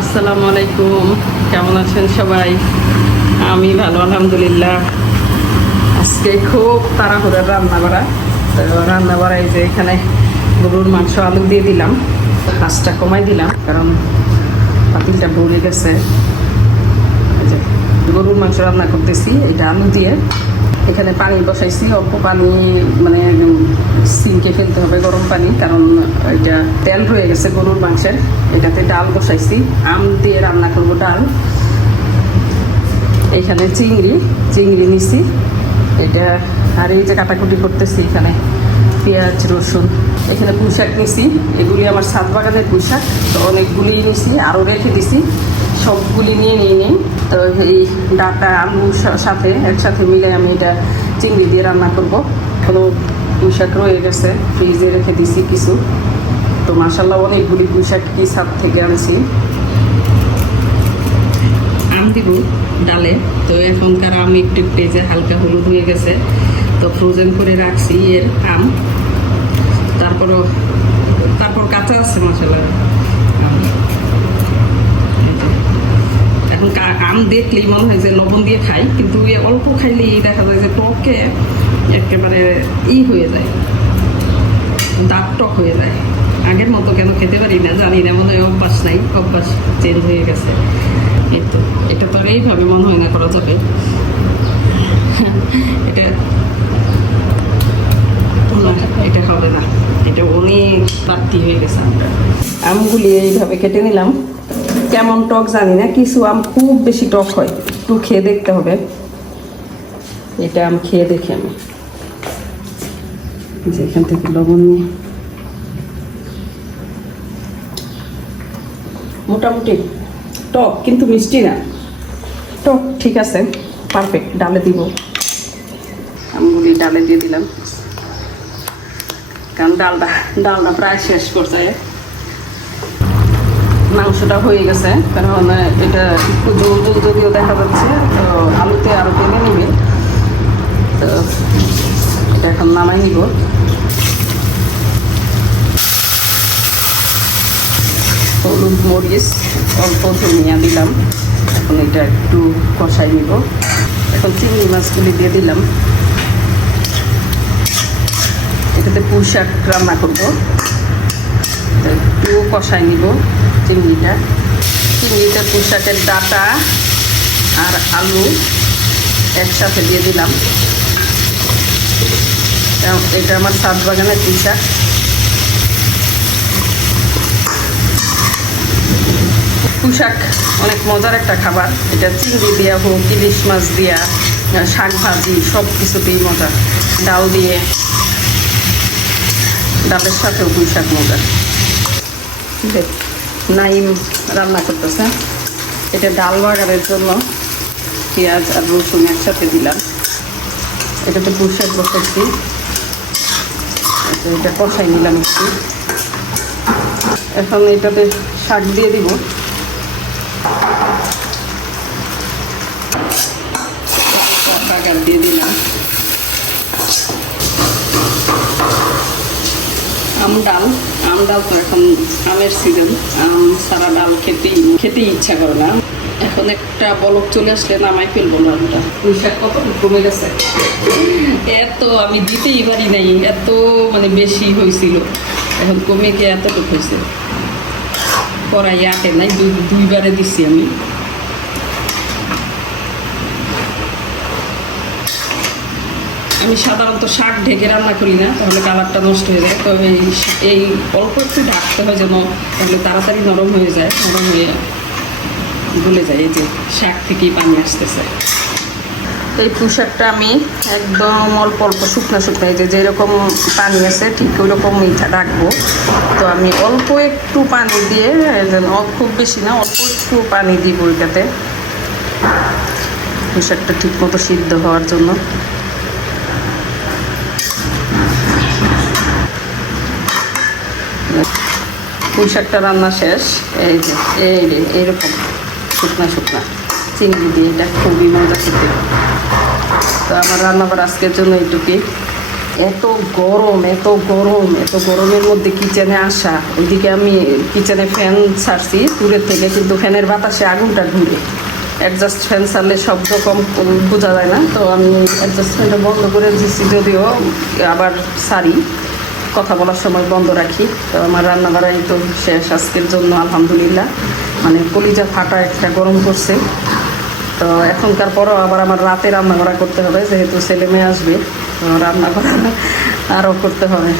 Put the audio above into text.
আসসালামু আলাইকুম। কেমন আছেন সবাই? আমি ভালো, আলহামদুলিল্লাহ। আজকে খুব তাড়াহুড়ার রান্না করা তো রান্না করা এই যে এখানে গরুর মাংস আলু দিয়ে দিলাম হাঁসটা কমাই দিলাম, কারণ পাতিলটা ভরে গেছে। গরুর মাংস রান্না করতেছি, এটা আলু দিয়ে। এখানে পানি বসাইছি, অল্প পানি মানে সিঙ্কে ফেলতে হবে গরম পানি, কারণ এটা তেল রয়ে গেছে গরুর মাংসের। এটাতে ডাল বসাইছি, আম দিয়ে রান্না করব ডাল। এখানে চিংড়ি চিংড়ি নিছি। এটা, আর এই যে কাটাকুটি করতেছি এখানে, পেঁয়াজ, রসুন। এখানে পুঁশাক নিছি, এগুলি আমার সাত বাগানের পুঁশাক তো অনেকগুলি নিছি, আরও রেখে দিছি। সবগুলি নিয়ে নিয়ে নিই তো এই ডাটা, আলুর সাথে, একসাথে মিলে আমি এটা চিংড়ি দিয়ে রান্না করব। কোনো পুঁশাক রয়ে গেছে, ফ্রিজে রেখে দিছি কিছু। তো মাসাল্লাহ অনেকগুলি পুঁশাক কি ছাদ থেকে আনছি। আম দিব ডালে, তো এখনকার আম একটু পেজে হালকা হলুদ হয়ে গেছে। তো ফ্রোজেন করে রাখছি এর আম। তারপরও, তারপর কাঁচা আছে মশলা এখন আম দেখলেই মনে হয় যে লবণ দিয়ে খাই, কিন্তু অল্প খাইলেই দেখা যায় যে টকে একেবারে ই হয়ে যায় দাঁত টক হয়ে যায়। আগের মতো কেন খেতে পারি না, জানি না, মনে হয় অভ্যাস নাই, অভ্যাস চেঞ্জ হয়ে গেছে। এই এটা তো আর এইভাবে মনে হয় না করা যাবে। এটা এটা হবে না। এটা অনেক বাড়তি হয়ে গেছে আমটা আমগুলি এইভাবে কেটে নিলাম। কেমন টক জানি না, কিছু আম খুব বেশি টক হয়, একটু খেয়ে দেখতে হবে। এটা আম খেয়ে দেখি আমি। যে এখান থেকে লবণ নিয়ে। মোটামুটি টক, কিন্তু মিষ্টি না। টক ঠিক আছে পারফেক্ট ডালে দিব। আমগুলি ডালে দিয়ে দিলাম। কারণ ডালটা ডালটা প্রায় শেষ পর্যায়ে। মাংসটা হয়ে গেছে, কারণ এটা একটু জল জল যদিও দেখা যাচ্ছে, তো আলুতে আরও টেনে নিবে। তো এটা এখন নামাই নিব। হলুদ মরিচ, অল্প ধনিয়া দিলাম। এখন এটা একটু কষাই নিব। এখন চিংড়ি মাছগুলি দিয়ে দিলাম। এটাতে পুঁই শাক রান্না করব। একটু কষাই নিব। চিংড়িটা চিংড়িটা পুঁই শাকের ডাটা আর আলু একসাথে দিয়ে দিলাম। এটা- আমার সাত বাগানের পুঁই শাক পুঁশাক অনেক মজার একটা খাবার। এটা চিংড়ি দেওয়া হোক ইলিশ মাছ দেওয়া শাক ভাজি সব কিছুতেই মজা ডাল দিয়ে ডালের সাথেও পুঁশাক মজা দেখ, নাইম রান্না করতেছে। এটা ডাল বাগারের জন্য পেঁয়াজ আর রসুন একসাথে দিলাম। এটাতে পুঁশাক বসাচ্ছি এটা কষাই নিলাম একটু। এখন এটাতে শাক দিয়ে দিব। দিয়ে দিলাম। আম ডাল আম ডাল তো এখন আমের সিজন আম সারা ডাল খেতেই খেতেই ইচ্ছা করে না। এখন একটা বলক চলে আসলে নামাই ফেলব না আমটা পুঁইশাক কত কমে গেছে? এত আমি দিতেই পারি নাই এত মানে বেশি হয়েছিল। এখন কমে গিয়ে এতটুকু হয়েছে। কড়াই আটে নাই দুই দুইবারে দিছি আমি। আমি সাধারণত শাক ঢেকে রান্না করি না, তাহলে কালারটা নষ্ট হয়ে যায়। তো এই এই অল্প একটু ঢাকতে হয় যেন তাহলে তাড়াতাড়ি নরম হয়ে যায়, নরম হয়ে গলে যায়। এই যে শাক থেকেই পানি আসতেছে। এই পুঁশাকটা আমি একদম অল্প অল্প শুকনো শুকনো যে যেরকম পানি আছে, ঠিক ওই রকম মিঠা রাখব তো আমি অল্প একটু পানি দিয়ে খুব বেশি না, অল্প একটু পানি দিব ওইটাতে। পুঁশাকটা ঠিক মতো সিদ্ধ হওয়ার জন্য। পুঁই শাকটা রান্না শেষ। এই যে, এই রে এইরকম শুকনা শুকনা চিংড়ি দিয়ে এটা খুবই মজা খেতে। তো আমার রান্নাবার আজকের জন্য এইটুকুই। এত গরম এত গরম, এত গরমের মধ্যে কিচেনে আসা। ওইদিকে আমি কিচেনে ফ্যান ছাড়ছি দূরের থেকে, কিন্তু ফ্যানের বাতাসে আগুনটা ঢুকে অ্যাডজাস্ট ফ্যান ছাড়লে শব্দ কম বোঝা যায় না। তো আমি অ্যাডজাস্ট ফ্যানটা বন্ধ করে দিচ্ছি যদিও আবার সারি কথা বলার সময় বন্ধ রাখি। তো আমার রান্না বাড়াই তো শেষ আজকের জন্য, আলহামদুলিল্লাহ। মানে কলিজা ফাটা একটা গরম করছে তো এখনকার পরও আবার আমার রাতে রান্না করা করতে হবে, যেহেতু ছেলে মেয়ে আসবে, তো রান্না করা আরও করতে হবে।